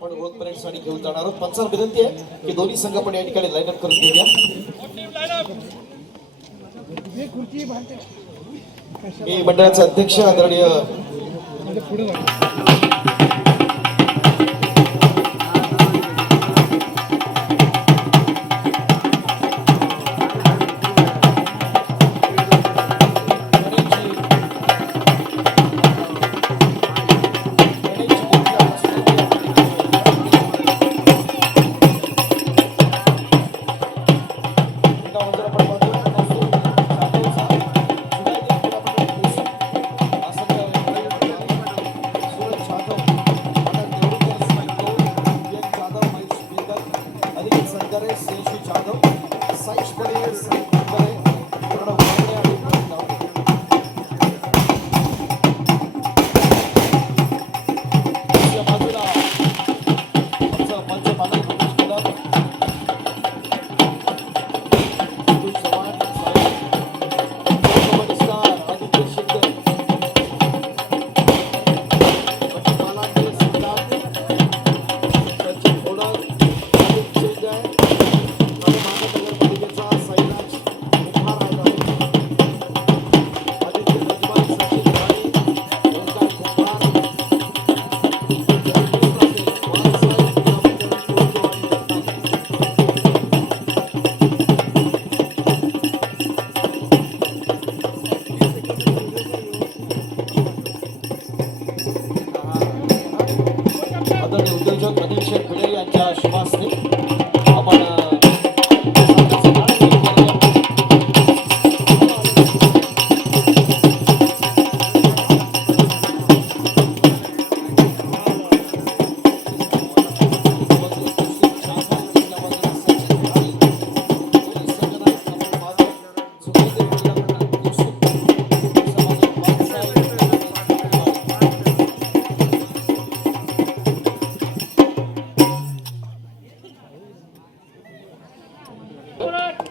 आपण ओळख परेडसाठी घेऊन जाणार आहोत. पंचांना विनंती आहे की दोन्ही संघ पण या ठिकाणी लाईन अप करून घेऊया. मी मंडळाचे अध्यक्ष आदरणीय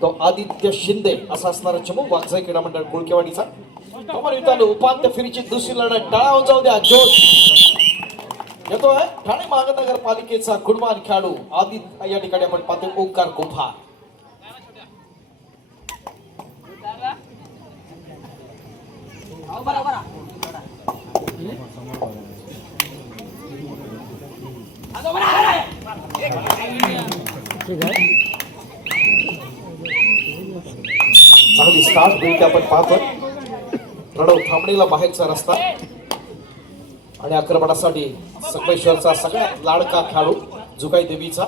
तो आदित्य शिंदे असा असणारा चमू वागजाई क्रीडा मंडळ कुळकेवाडीचा. उपांत्य फेरीची दुसरी लढत टाळावून जाऊ द्या. जोश येतोय ठाणे महानगरपालिकेचा गुणवान खेळाडू आदित्य. या ठिकाणी आपण पाहतो ओंकार कुंभार. चांगली स्टार्ट बिल्ड आपण पाहतोय. प्रणव थांबणीला बाहेरचा रस्ता आणि आक्रमणासाठी संगमेश्वरचा सगळ्यात लाडका खेळाडू जुगाई देवीचा.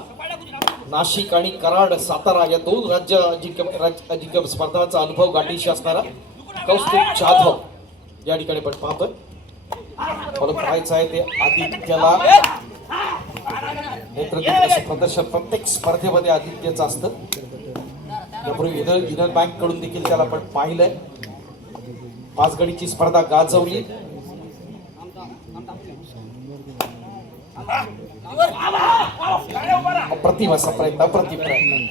नाशिक आणि कराड सातारा या दोन राज्य अजिंक्य स्पर्धांचा अनुभव गाठीशी असणारा कौस्तुभ जाधव या ठिकाणी आपण पाहतोय. मला पाहायचं आहे ते आदित्यला नेतृत्व प्रदर्शन प्रत्येक स्पर्धेमध्ये आदित्यचं असतं. यापूर्वी युनियन बँक कडून देखील त्याला आपण पाहिलंय. 5 गडीची स्पर्धा गाजवली. अप्रतिम असा प्रयत्न, अप्रतिम प्रयत्न.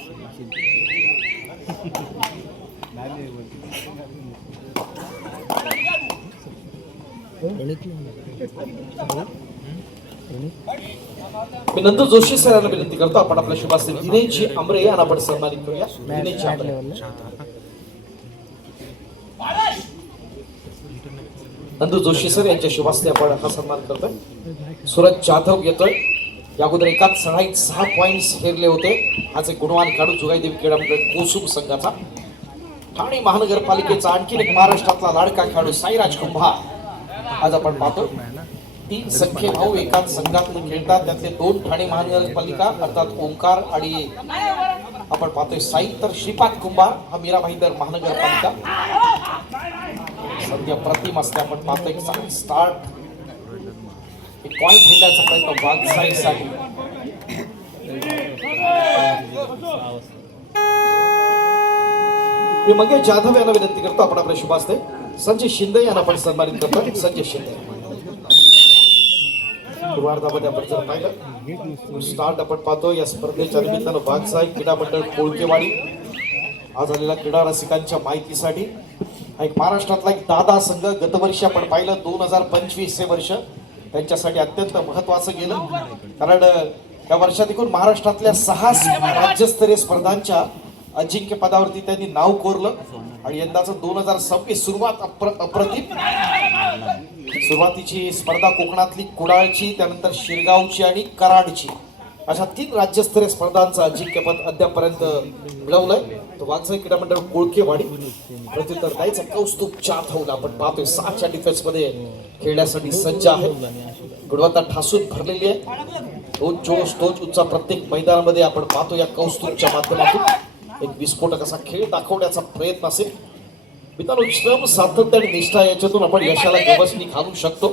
मी नंतर जोशी सर यांना विनंती करतो आपण आपल्या शुभास्ते दिनेशजी आमरे यांना आपण सन्मानित करूया. दिनेशजी आमरे नंदू जोशी सर यांच्या शुभास्ते आपण हा सन्मान करतोय. सूरज जाधव येतोय. या अगोदर एकाच सणाईत 6 पॉइंट्स हेरले होते. आज एक गुणवान खेळाडू जुगाई देवी क्रीडा मंडळ कोसुम संघाचा. ठाणे महानगरपालिकेचा आणखीन एक महाराष्ट्रातला लाडका खेळाडू साईराज कुंभार आज आपण पाहतो. 3 सख्खे भाऊ एकाच संघातून खेळतात. त्यातले 2 ठाणे महानगरपालिका अर्थात ओंकार आणि आपण पाहतोय साई, तर श्रीपाद कुंभार हा मीरा भाईंदर महानगरपालिका. सध्या प्रतिम असते आपण पाहतोय. चांगली स्टार्ट, एक पॉइंट घेण्याचा प्रयत्न वागजाईसाठी. मी मंगेश जाधव यांना विनंती करतो आपण आपल्या शुभास्ते संजय शिंदे यांना आपण सन्मानित करतो. संजय शिंदे पूर्वार्धामध्ये आपण जर पाहिलं स्टार्ट आपण पाहतो. या स्पर्धेच्या निमित्तानं वागजाई क्रीडा मंडळ कोळकेवाडी आज आलेल्या क्रीडा रसिकांच्या माहितीसाठी एक महाराष्ट्रातला एक दादा संघ. गतवर्षी आपण पाहिलं 2025 हे वर्ष त्यांच्यासाठी अत्यंत महत्वाचं गेलं, कारण या वर्षात एकूण महाराष्ट्रातल्या 6 राज्यस्तरीय स्पर्धांच्या अजिंक्य पदावरती त्यांनी नाव कोरलं आणि यंदाचं 2026 सुरुवात अप्रतिम. सुरुवातीची स्पर्धा कोकणातली कुडाळची, त्यानंतर शिरगावची आणि कराडची अशा 3 राज्यस्तरीय स्पर्धांचं अजिंक्यपद अद्यापर्यंत मिळवलंय. तो वागसाई क्रीडा मंडळ कोळकेवाडी प्रत्युत्तर द्यायचं कौस्तुभ जाधवला आपण पाहतोय 6च्या डिफेन्स मध्ये खेळण्यासाठी सज्ज आहे. गुणवत्ता ठासून भरलेली आहे. तोच जोश तोच उत्साह प्रत्येक मैदानामध्ये आपण पाहतो. या कौस्तुभच्या माध्यमातून एक विस्फोटक असा खेळ दाखवण्याचा प्रयत्न असेल. मित्रांनो, श्रम, सातत्य आणि निष्ठा याच्यातून आपण यशाला गवसणी घालू शकतो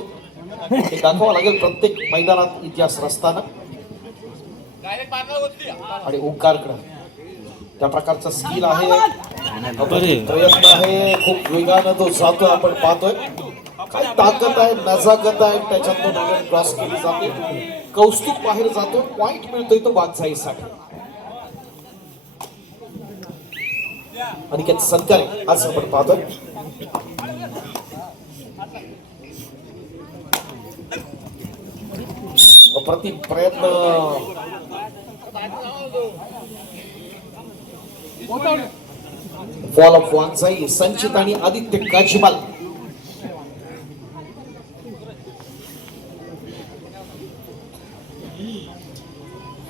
हे दाखवावं लागेल प्रत्येक मैदानात इतिहास रचताना. आणि ओंकारकडे त्या प्रकारचा स्किल आहे, प्रयत्न आहे, खूप वेगानं तो जातो आपण पाहतोय. काही ताकद आहे, नजाकत आहे, त्याच्यातून क्रॉस केली जाते, कौस्तुभ बाहेर जातो, पॉइंट मिळतोय तो वागझाईसाठी. अनिकेत सनकरे आज आपण पाहतोय. अप्रतिम प्रयत्न, फॉल ऑफ वागझाई. संचित आणि आदित्य काजमाल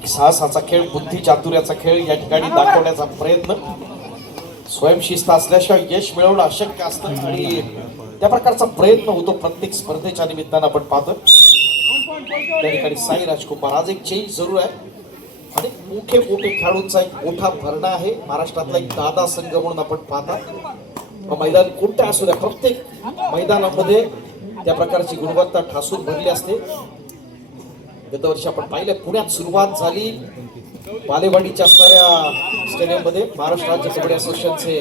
साहसाचा खेळ, बुद्धी चातुर्याचा खेळ या ठिकाणी दाखवण्याचा प्रयत्न. स्वयंशिस्त असल्याशिवाय यश मिळवणं अशक्य असतं आणि त्या प्रकारचा प्रयत्न होतो प्रत्येक स्पर्धेच्या निमित्तानं आपण पाहतो. त्या ठिकाणी साई राजकुमार आज एक चेंज जरूर आहे आणि मोठे मोठे खेळाडूंचा एक मोठा भरणा आहे. महाराष्ट्रातला एक दादा संघ म्हणून आपण पाहता. मैदान कोणत्या असू द्या, प्रत्येक मैदानामध्ये त्या प्रकारची गुणवत्ता ठासून भरली असते. गत वर्षी आपण पाहिलं पुण्यात सुरुवात झाली बालेवाडीच्या असणाऱ्या स्टेडियम मध्ये. महाराष्ट्र राज्य कबड्डी असोसिएशनचे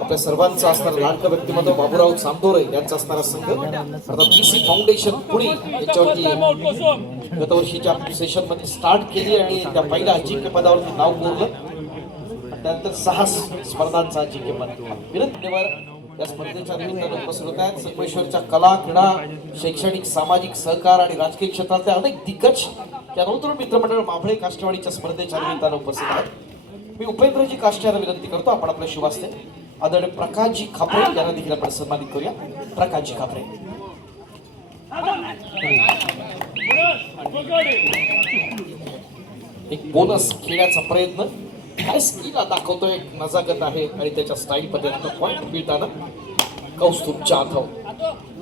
आपल्या सर्वांचं असणारं लाडकं व्यक्तिमत्व बाबूराव चांदोरे यांचा असणारा संघ, अर्थात BC फाउंडेशन पुणे याच्यावरती गत वर्षीच्या सेशन मध्ये स्टार्ट केली आणि त्या पहिल्या अजिंक्य पदावरती नाव कोरलं. त्यानंतर 6 स्पर्धांचा अजिंक्यपद. विनंतीवर या स्पर्धेच्या निमित्तानं उपस्थित होत आहेत संगमेश्वरच्या कला, क्रीडा, शैक्षणिक, सामाजिक, सहकार आणि राजकीय क्षेत्रातले अनेक दिग्गज त्यानंतर मित्रमंडळ माभळे काष्टवाडीच्या स्पर्धेच्या निमित्तानं उपस्थित आहेत. मी उपेंद्रजी काष्ट यांना विनंती करतो आपण आपल्या शुभास्ते आदरणीय प्रकाशजी खापरे यांना देखील आपण सन्मानित करूया. प्रकाशजी खापरे. एक बोनस खेळण्याचा प्रयत्न, काय स्किल दाखवतोय, एक नजाकत आहे आणि त्याच्या स्टाईल पद्धतीनं पॉइंट मिळताना कौस्तुभ जाधव.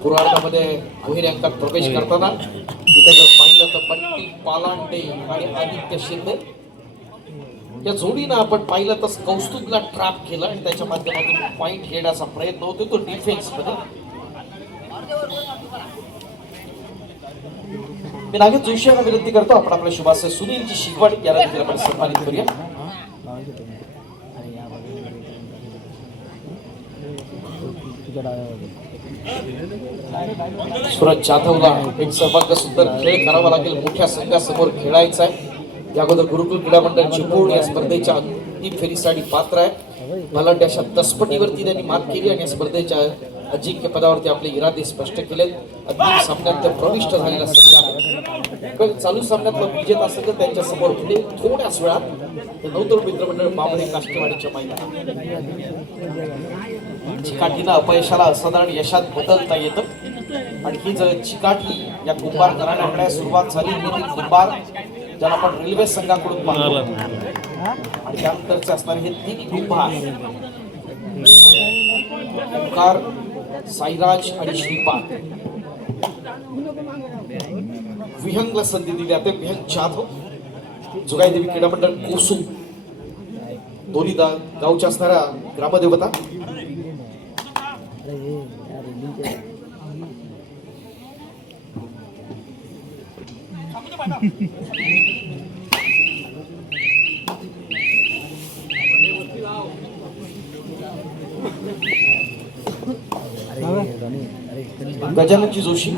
पूर्वार्धामध्ये दुहेरी अंकात प्रवेश करताना तिथं जर पाहिलं तर बंटी पालांडे आणि आदित्य शिंदे या जोडीनं आपण पाहिलं तर कौस्तुभला ट्रॅप केलं आणि त्याच्या माध्यमातून पॉइंट घेण्याचा प्रयत्न होतो तो डिफेन्स मध्ये. मी नागेश जोशी यांना विनंती करतो आपण आपल्या शुभास्य सुनीलजी शिकवाडी याला देखील आपण सन्मानित करूया. सूरज जाधवला एक सौभाग्य सुंदर खेळ करावा लागेल, मोठ्या संघासमोर खेळायचा आहे. या अगोदर गुरुकुल क्रीडा मंडळ चिपळूण या स्पर्धेच्या अंतिम फेरीसाठी पात्र आहे. मला अशा दसपटीवरती त्यांनी मात केली आणि या स्पर्धेच्या अजिंक्य पदावरती आपले इरादे स्पष्ट केलेत. अंतिम सामन्यात प्रविष्ट झालेला संघ आहे. चालू सामन्यातला विजेता संघ त्यांच्या समोर पुढे थोड्याच वेळात नवतरुण मित्रमंडळ मामले काष्टवाडीच्या मैदानात. चिकाटीनं अपयशाला असाधारण यशात बदलता येतं आणि ही जर चिकाटी या कुंभार घराण्याकडे सुरुवात झाली. नितीन कुंभार ज्याला आपण रेल्वे संघाकडून पाहतो आणि त्यानंतरचे असणारे हे 3 कुंभार ओंकार, साईराज आणि श्रीपाद विहंगला संधी दिली जाते. विहंग जाधव, जुगाईदेवी क्रीडा मंडळ कोसू दोन्ही गावच्या असणाऱ्या ग्रामदेवता. गजाननजी जोशी,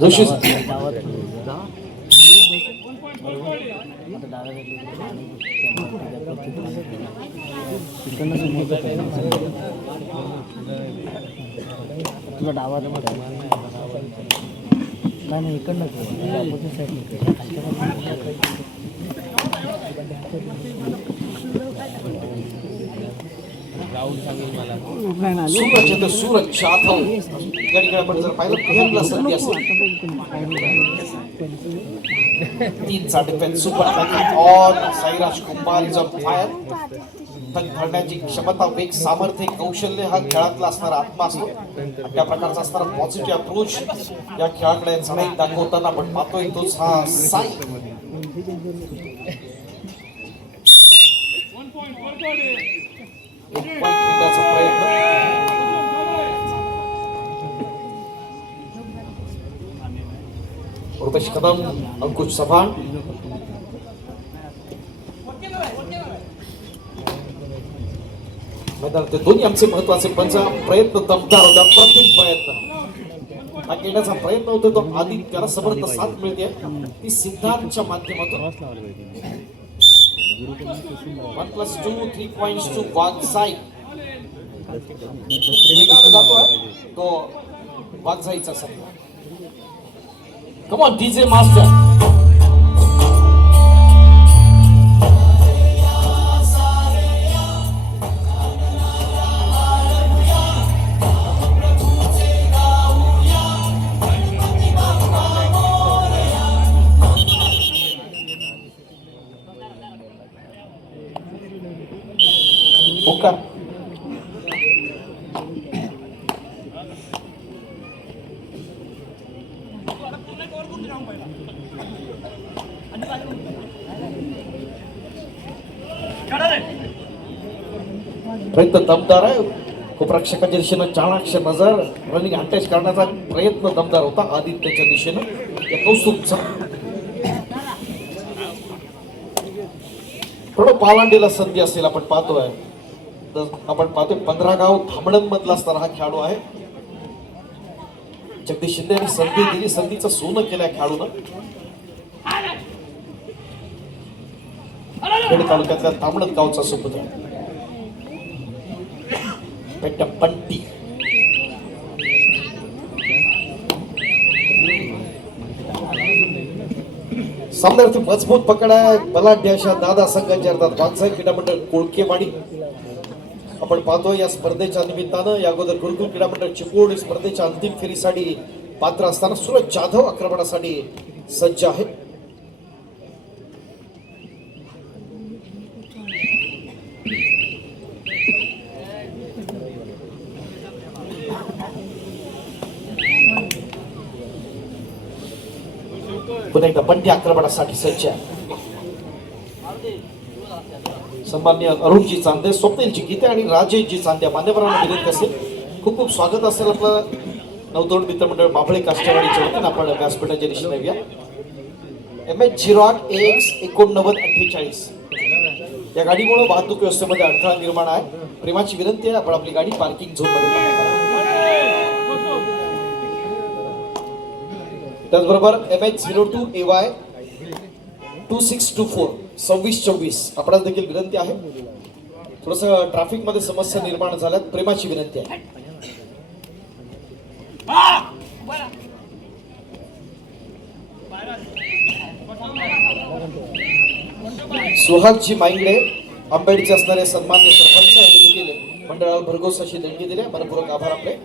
जोशी तुला डावा नाही इकडनं सूरज येतो, सूरज जाधव या ठिकाणी आपण जर पाहिलं पहिल्यांदा संधी असेल 3चा defence super attack on Sairaj Kumbhar is on fire. धरण्याची क्षमता, वेग, सामर्थ्य, कौशल्य हा खेळातला असणारा आत्मा असतो. त्या प्रकारचा असणारा पॉझिटिव्ह अप्रोच या खेळाकडे चढाई दाखवताना आपण पाहतोय तोच हा साई. एक पॉईंट मिळण्याचा प्रयत्न. रुपेश कदम, अंकुश चव्हाण. मैदानात दोन्ही आमचे महत्वाचे पंच. प्रयत्न दमदार होता, प्रत्येक प्रयत्न हा घेण्याचा प्रयत्न होतो तो आदित्याला समर्थ साथ मिळते ती सिद्धांतच्या माध्यमातून. 1+2 3 पॉइंट्स टू वाघसाई. वेगाने जातोय तो वाघसाईचा संघ. Come on DJ master. ओका प्रयत्न दमदार आहे. खूप रक्षकाच्या दिशेनं चाणाक्ष नजर, रनिंग अटॅच करण्याचा प्रयत्न दमदार होता आदित्यच्या दिशेनं. या कौस्तुभचा थोडं पालांडीला संधी असेल आपण पाहतोय. आपण पाहतोय 15 गाव धामणन मधला असणारा हा खेळाडू आहे. जगदीश शिंदे यांनी संधी दिली, संधीचं सोनं केलंय खेळाडूनं. खेड तालुक्यातल्या धामणन गावचा सुपुत्र पेट्टपंटी. सामन्यावरती मजबूत पकड आहे. बलाढ्य अशा दादा संघाच्या अर्धात वाघसाई क्रीडा मंडळ कोळकेवाडी आपण पाहतोय. या स्पर्धेच्या निमित्तानं या अगोदर गुरुकुल क्रीडा मंडळ चिपळूण स्पर्धेच्या अंतिम फेरीसाठी पात्र असताना सूरज जाधव आक्रमणासाठी सज्ज आहे. पुन्हा एकदा बंटी आक्रमणासाठी सज्ज आहे. सन्माननीय अरुणजी चांदे, स्वप्नीलजी गीते आणि राजेशजी चांदे मान्यवरांना विनंती असेल. खूप खूप स्वागत असेल आपलं नवतरुण मित्रमंडळ बाभळे काष्टवाडीच्या वतीनं. आपण व्यासपीठाच्या दिशेने येऊया. MH08 AX 8948 या गाडीमुळे वाहतूक व्यवस्थेमध्ये अडथळा निर्माण आहे. प्रेमाची विनंती आहे आपण आपली गाडी पार्किंग झोन मध्ये पार्क करा. त्याचबरोबर MH02 AY 2624 2624 आपणास देखील विनंती आहे. थोडस ट्रॅफिक मध्ये समस्या निर्माण झाल्यात, प्रेमाची विनंती आहे. सुहागजी माईंगडे आंबेडचे असणारे सन्मान्य सरपंच यांनी देखील मंडळाला भरघोस अशी देणगी दिली. मनपूर्वक आभार आपले.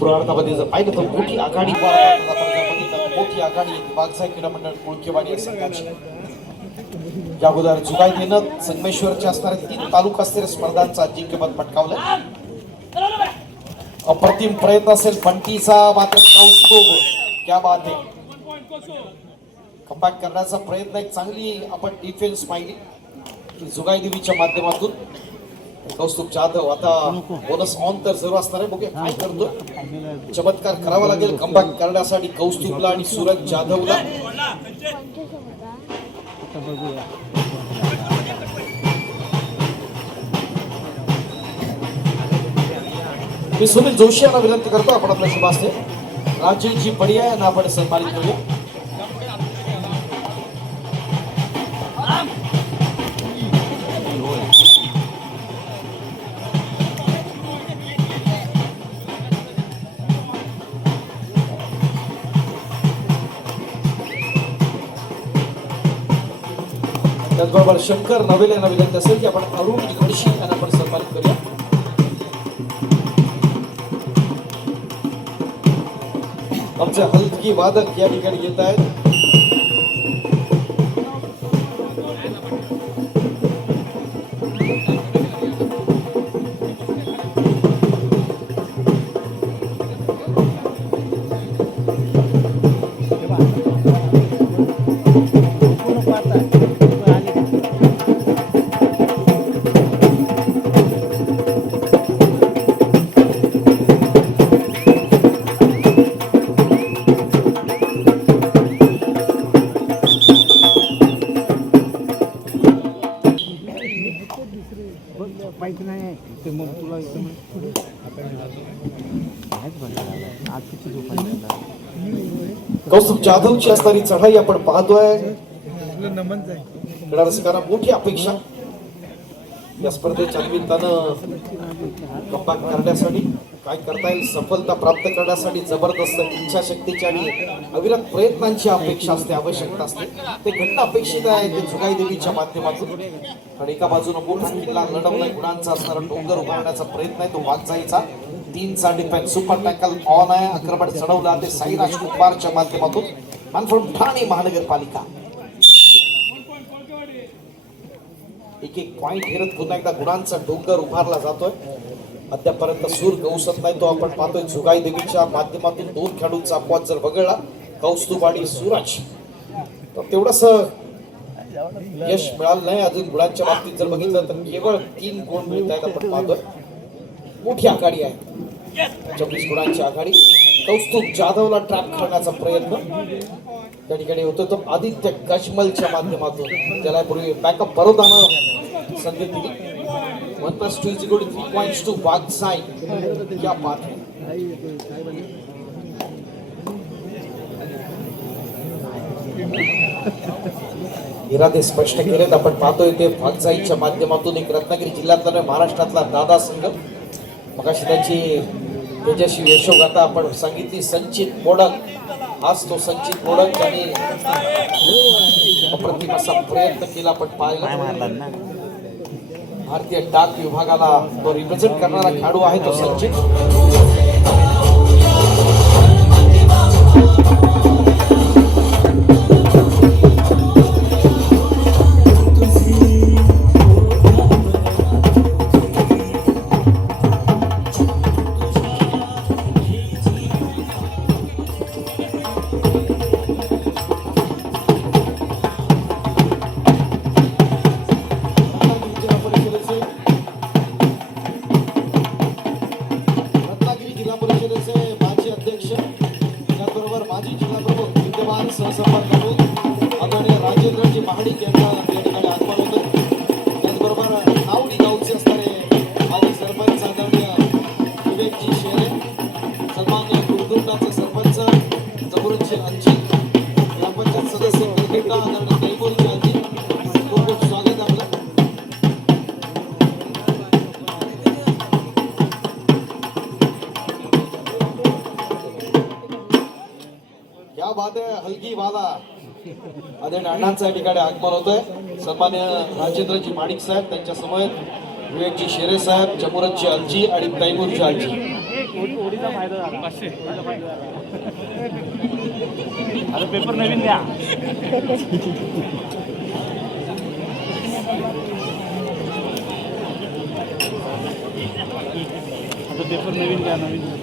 पुराणामध्ये जर पाहिलं तर मोठी आघाडी मोठी आघाडी वाघसाई क्रीडा मंडळ कोळकेवाडी या संघाची. या अगोदर जुगाई देणं संगमेश्वरच्या असणाऱ्या 3 तालुका स्तरीय स्पर्धांचा अजिंक्यपद पटकावलं. अप्रतिम प्रयत्न असेल बंटीचा, मात्र कौस्तुभ क्या बात आहे. कमबॅक करण्याचा प्रयत्न, एक चांगली आपण डिफेन्स पाहिली जुगाई देवीच्या माध्यमातून. कौस्तुभ जाधव आता बोनस ऑन तर जरूर असणार आहे. बघूया काय करतो. चमत्कार करावा लागेल कमबॅक करण्यासाठी कौस्तुभला आणि सूरज जाधवला. मी सुनील जोशी यांना विनंती करतो आपण आपल्या शुभास्ते राजीवजी बढिया यांना आपण सन्मानित करूया. त्याचबरोबर शंकर नवेल यांना विनंती असेल की आपण अरुण खडशी यांना आपण सन्मानित करूया. आमचे हलकी वादक या ठिकाणी येत आहेत. माहिती नाही ते मग तुला कौस्तुभ जाधवची असणारी चढाई आपण पाहतोय. क्रीडारसिकांना मोठी अपेक्षा या स्पर्धेच्या निमित्तानं कमबॅक करण्यासाठी काय करता येईल, सफलता प्राप्त करण्यासाठी जबरदस्त इच्छाशक्तीची आणि अविरत प्रयत्नांची अपेक्षा असते, आवश्यकता असते. ते घडणं अपेक्षित आहे ते जुगाई देवीच्या माध्यमातून. आणि एका बाजूने मोठा किल्ला लढवलाय, गुणांचा असणारा डोंगर उभारण्याचा प्रयत्न आहे तो वाघजाईचा. 3चा डिफेन्स सुपर टॅकल ऑन आहे, आक्रमण चढवला ते साईराज कुंभारच्या माध्यमातून. मानफ्रोम ठाणे महानगरपालिका एक एक पॉइंट घेत पुन्हा एकदा गुणांचा डोंगर उभारला जातोय. अद्यापर्यंत सूर गवसत नाही तो आपण पाहतोय. जुगाई देवीच्या माध्यमातून 2 खेळाडूंचा अपवाद जर वगळला, कौस्तुभ आणि सूरज, तर तेवढंच यश मिळालं नाही अजून. गुणांच्या बाबतीत जर बघितलं तर केवळ 3 गुण मिळत आहेत आपण पाहतोय. मोठी आघाडी आहे, 24 गुणांची आघाडी. कौस्तुभ जाधवला ट्रॅप करण्याचा प्रयत्न त्या ठिकाणी होतो तो आदित्य गजमलच्या माध्यमातून, त्याला पूर्वी बॅकअप बरोदानं संधी दिली. 1+2 is equal to 3 points to Waghjai. क्या बात है. इरादे स्पष्ट केलेत आपण पाहतोय ते वाघजाईच्या माध्यमातून. एक रत्नागिरी जिल्ह्यातला महाराष्ट्रातला दादा संघ, मगाशी त्याची तेजस्वी यशोगाथा आपण सांगितली. संचित मोडक, आज तो संचित मोडक ज्याने अप्रतिम असा प्रयत्न केला आपण पाहिला. भारतीय डाक विभागाला तो रिप्रेझेंट करणारा खेळाडू आहे तो संचित. राजेंद्रजी महाडिक यांना या ठिकाणी आगमन होतं. त्याचबरोबर नावडी गावचे असणारे माजी सरपंच आदरणीय विवेकजी शेरे, सन्माननीय कुर्दुंडाचे सरपंच जबुरची अंजी, ग्रामपंचायत सदस्य कुलकेटा आदरणीय दैबोलची अंजी, खूप खूप स्वागत आपलं. क्या बात है, हलकी वाला आदरणीय अण्णांचं या ठिकाणी आगमन होतंय. सन्मान्य राजेंद्रजी माडिक साहेब, त्यांच्या समोर विवेकजी शेरे साहेब, चमुरतची अलजी आणि तैमूरची अलजी. पेपर नवीन द्या. पेपर नवीन द्या. नवीन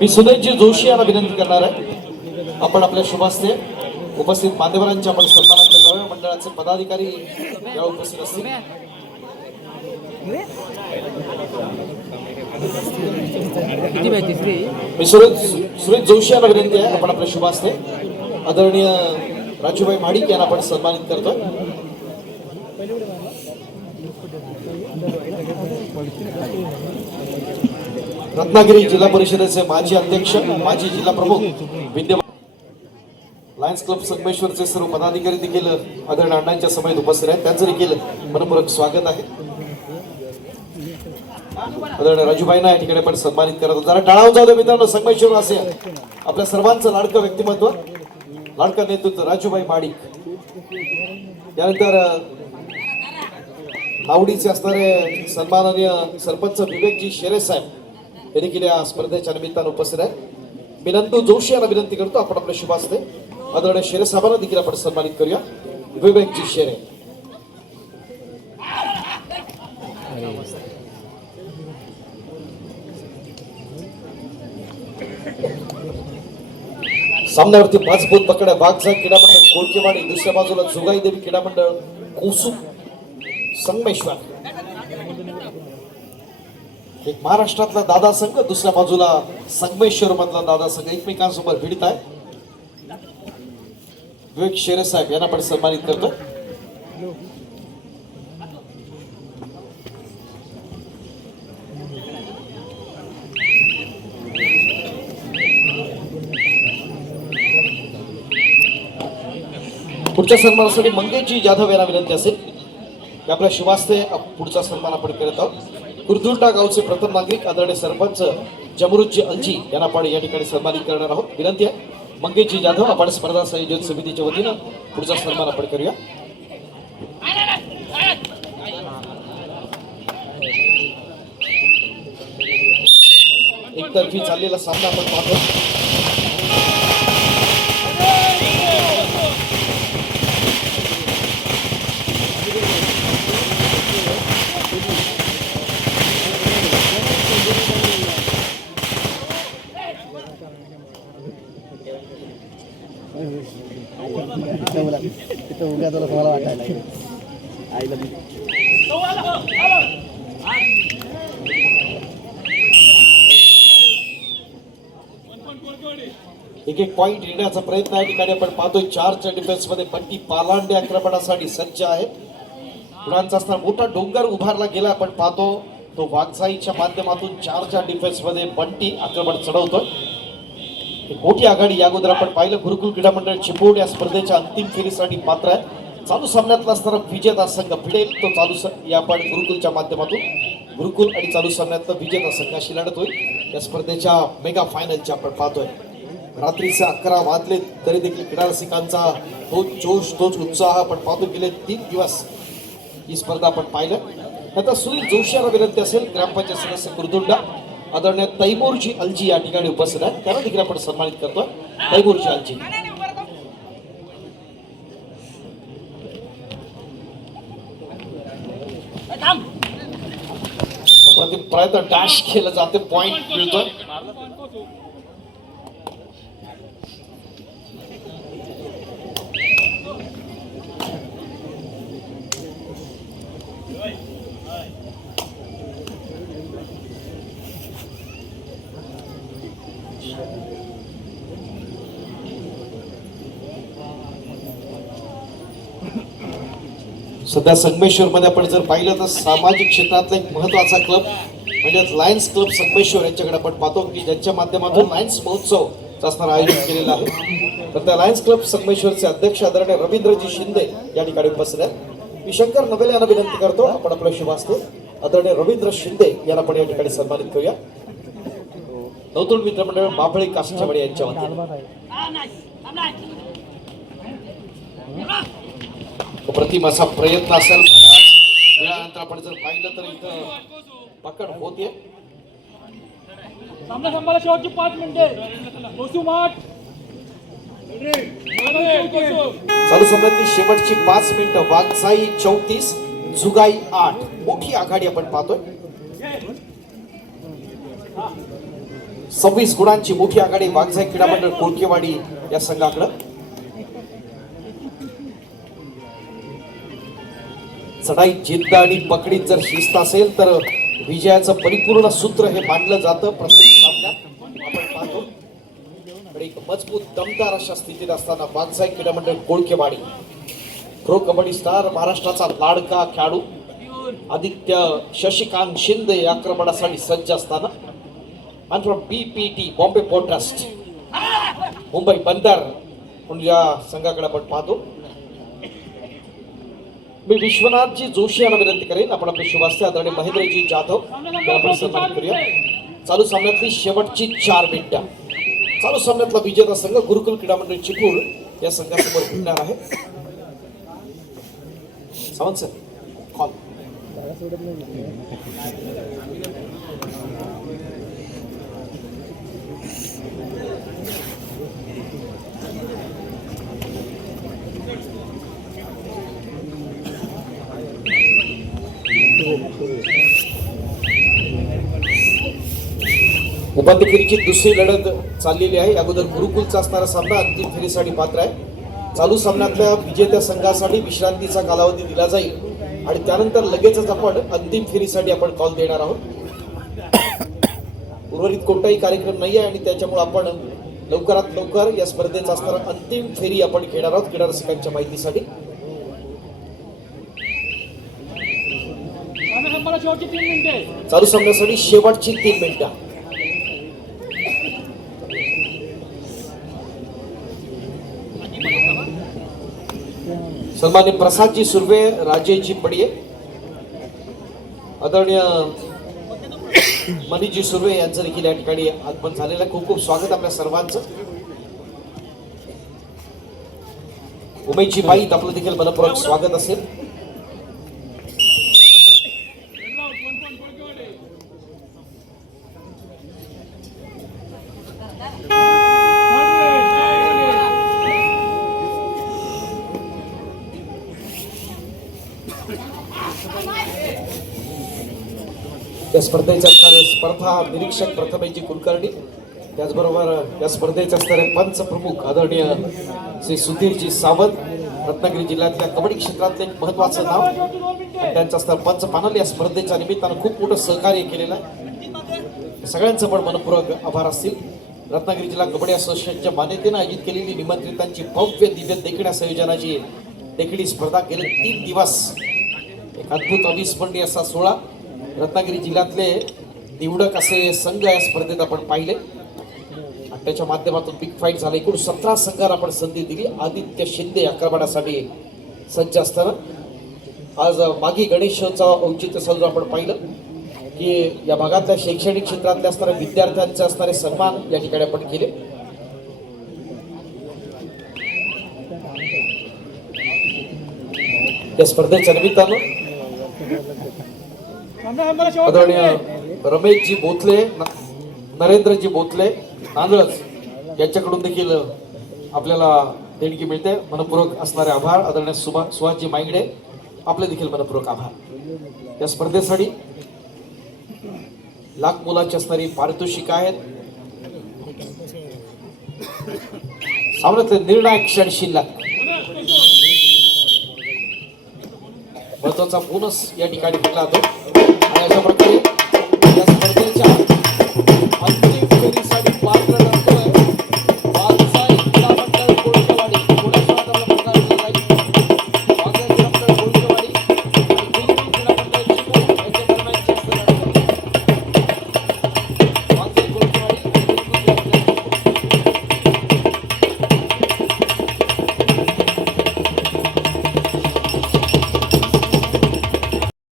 मी सुदेशजी जोशी यांना विनंती करणार आहे आपण आपल्या शुभास्ते उपस्थित मान्यवरांच्या आपण सन्मानाच्या गवळ मंडळाचे पदाधिकारी या उपस्थित असतील. मी सुरेश जोशी यांना विनंती आहे आपण आपल्या शुभास्ते आदरणीय राजूभाई माडिक यांना आपण सन्मानित करतोय. रत्नागिरी जिल्हा परिषदेचे माजी अध्यक्ष माजी जिल्हा प्रमुख विद्यमान लायन्स क्लब संगमेश्वरचे सर्व पदाधिकारी देखील आदरणीय अण्णांच्या समेत उपस्थित आहेत. त्यांचं देखील मनपूर्वक स्वागत आहे. आदरणीय राजूभाईंना या ठिकाणी आपण सन्मानित करत आहोत. जरा टाळावून जाऊ दे मित्रांनो. संगमेश्वर असे आपल्या सर्वांचं लाडकं व्यक्तिमत्व, लाडकं नेतृत्व राजूभाई माडिक. त्यानंतर आवडीचे असणारे सन्माननीय सरपंच विवेकजी शेरे साहेब हे देखील या स्पर्धेच्या निमित्तानं उपस्थित आहेत. मी नंदू जोशी यांना विनंती करतो आपण आपल्या शुभ हस्ते आदरणीय शेरे साहेबांना देखील आपण सन्मानित करूया. विवेकजी शेरे. सामन्यावरती मजबूत पकड आहे. वाघजाई क्रीडा मंडळ कोळकेवाडी, दुसऱ्या बाजूला जुगाई देवी क्रीडा मंडळ कोसू संगमेश्वर. एक महाराष्ट्रातला दादा संघ, दुसऱ्या बाजूला संगमेश्वर मधला दादा संघ एकमेकांसोबत भिडत आहे. विवेक शेरे साहेब यांना पण सन्मानित करतो. पुढच्या सन्मानासाठी मंगेशजी जाधव यांना विनंती असेल की आपल्या शुभास्ते पुढचा सन्मान आपण करत आहोत. कुर्दुंडा गावचे प्रथम नागरिक आदरणीय सरपंच जमरुद्दी अलजी यांना आपण या ठिकाणी सन्मानित करणार आहोत. विनंती आहे मंगेशजी जाधव आपण स्पर्धा संयोजन समितीच्या वतीनं पुढचा सन्मान आपण करूया. एकतर्फी चाललेला सामना आपण पाहतो. एक पॉइंट येण्याचा प्रयत्न या ठिकाणी आपण पाहतोय. 4च्या डिफेन्स मध्ये बंटी पालांडे आक्रमणासाठी सज्ज आहे. गुणांचा असताना मोठा डोंगर उभारला गेला आपण पाहतो. तो वाघजाईच्या माध्यमातून 4च्या डिफेन्स मध्ये बंटी आक्रमण चढवतोय. मोठी आघाडी या अगोदर आपण पाहिलं. गुरुकुल क्रीडा मंडळ चिपळूण या स्पर्धेच्या अंतिम फेरीसाठी पात्र आहे. चालू सामन्यातला असणारा विजेता संघ भिडेल तो चालू या आपण गुरुकुलच्या माध्यमातून गुरुकुल आणि चालू सामन्यातला विजेता संघाशी लढत होईल. या स्पर्धेच्या मेगा फायनलच्या आपण पाहतोय. रात्रीचे 11 वाजले तरी देखील क्रीडा रसिकांचा तोच जोश तोच उत्साह आपण पाहतो. गेले 3 दिवस ही स्पर्धा आपण पाहिलं. आता सुनील जोशी यांना विनंती असेल ग्रामपंचायत सदस्य कुर्दुंडा आदरणीय तैमूरजी अलजी या ठिकाणी उपस्थित आहेत. त्यांना देखील आपण सन्मानित करतोय. तैमूरजी अलजी. प्रयत्न डॅश केलं जाते. पॉइंट मिळतोय. सध्या संगमेश्वर मध्ये आपण जर पाहिलं तर सामाजिक क्षेत्रातला एक महत्वाचा क्लब म्हणजे लायन्स क्लब संगमेश्वर यांच्याकडे आपण पाहतो की ज्यांच्या माध्यमातून लायन्स महोत्सव असणारा आयोजन केलेला आहे. तर त्या लायन्स क्लब संगमेश्वरचे अध्यक्ष आदरणीय रवींद्रजी शिंदे या ठिकाणी उपस्थित आहेत. मी शंकर नवेले यांना विनंती करतो आपण आपल्या शुभ हस्ते आदरणीय रवींद्र शिंदे यांना आपण या ठिकाणी सन्मानित करूया. नवतरुण मित्रमंडळ माफळे काष्टवाडी यांच्या वतीने प्रतिम असा प्रयत्न असेल. वेळानंतर आपण जर पाहिलं तर इथं पकड होते. शेवटची 5 मिनिटे. चालू सामन्यातली शेवटची 5 मिनिटं. वाघजाई 34 जुगाई 8. मोठी आघाडी आपण पाहतोय. 26 गुणांची मोठी आघाडी वाघजाई क्रीडा मंडळ कोळकेवाडी या संघाकडे. चढाई जिद्द आणि पकडीत जर शिस्त असेल तर विजयाचं परिपूर्ण सूत्र हे मानलं जातं. प्रत्येक सामन्यात आपण पाहतो एक मजबूत दमदार अशा स्थितीत असताना वाघजाई क्रीडा मंडळ कोळकेवाडी प्रो कबड्डी स्टार महाराष्ट्राचा लाडका खेळाडू आदित्य शशिकांत शिंदे आक्रमणासाठी सज्ज असताना आणि from BPT Bombay port trust Mumbai बंदर म्हणून या संघाकडे आपण पाहतो. मी विश्वनाथजी जोशी यांना विनंती करेन आपण आपले शुभास्ते आदरणीय महेंद्रजी जाधव यांना आपण सन्मानित करूया. चालू सामन्यातली शेवटची 4 मिनिटं. चालू सामन्यातला विजेता संघ गुरुकुल क्रीडा मंडळ चिपळूण या संघासमोर भिडणार आहे. Sawant sir call. उपांत्य फेरीची दुसरी लढत चाललेली आहे. अगोदर गुरुकुलचा असणारा सामना अंतिम फेरीसाठी पात्र आहे. चालू सामन्यातल्या विजेत्या संघासाठी विश्रांतीचा कालावधी दिला जाईल आणि त्यानंतर लगेचच आपण अंतिम फेरीसाठी आपण कॉल देणार आहोत. उर्वरित कोणताही कार्यक्रम नाही आहे आणि त्याच्यामुळे आपण लवकरात लवकर या स्पर्धेचा असणारा अंतिम फेरी आपण खेळणार आहोत. क्रीडा रसिकांच्या माहितीसाठी चालू सामन्यासाठी शेवटची 3 मिनिटं. सन्मान्य प्रसादजी सुर्वे, राजेशजी पडिये, आदरणीय मनीषजी सुर्वे यांचं देखील या ठिकाणी आगमन झालेलं आहे. खूप खूप स्वागत आपल्या सर्वांचं. उमेशजी बाईत आपलं देखील मनपूर्वक स्वागत असेल. या स्पर्धेचे असणारे स्पर्धा निरीक्षक प्रथमेशजी कुलकर्णी, त्याचबरोबर या स्पर्धेचे असणारे पंच प्रमुख आदरणीय श्री सुधीरजी सावंत, रत्नागिरी जिल्ह्यातल्या कबड्डी क्षेत्रातले एक महत्वाचं नाव आणि त्यांचं असणारं पंच पॅनल या स्पर्धेच्या निमित्तानं खूप मोठं सहकार्य केलेलं आहे. सगळ्यांचं पण मनपूर्वक आभार असतील. रत्नागिरी जिल्हा कबड्डी असोसिएशनच्या मान्यतेनं आयोजित केलेली निमंत्रितांची भव्य दिव्य देखण्या संयोजनाची देखणी स्पर्धा गेले 3 दिवस एक अद्भुत अविस्मरणीय असा सोहळा. रत्नागिरी जिल्ह्यातले निवडक असे संघ या स्पर्धेत आपण पाहिले आणि त्याच्या माध्यमातून बिग फाईट झाला. एकूण 17 संघांना आपण संधी दिली. आदित्य शिंदे आक्रमणासाठी सज्ज असताना आज मागी गणेशोत्सव औचित्य साधून आपण पाहिलं की या भागातल्या शैक्षणिक क्षेत्रातल्या असणाऱ्या विद्यार्थ्यांचे असणारे सन्मान या ठिकाणी आपण केले. या स्पर्धेच्या निमित्तानं आदरणीय रमेशजी बोथले, नरेंद्रजी बोथले नांदळज यांच्याकडून देखील आपल्याला देणगी मिळते. मनपूर्वक असणारे आभार. आदरणीय सुभाषजी मांगडे आपले देखील मनपूर्वक आभार. या स्पर्धेसाठी लाख मुलाची असणारी पारितोषिक आहेत. सामन्यातले निर्णायक क्षण शिल्लक, महत्वाचा बोनस या ठिकाणी भेटला जातो आणि अशा प्रकारे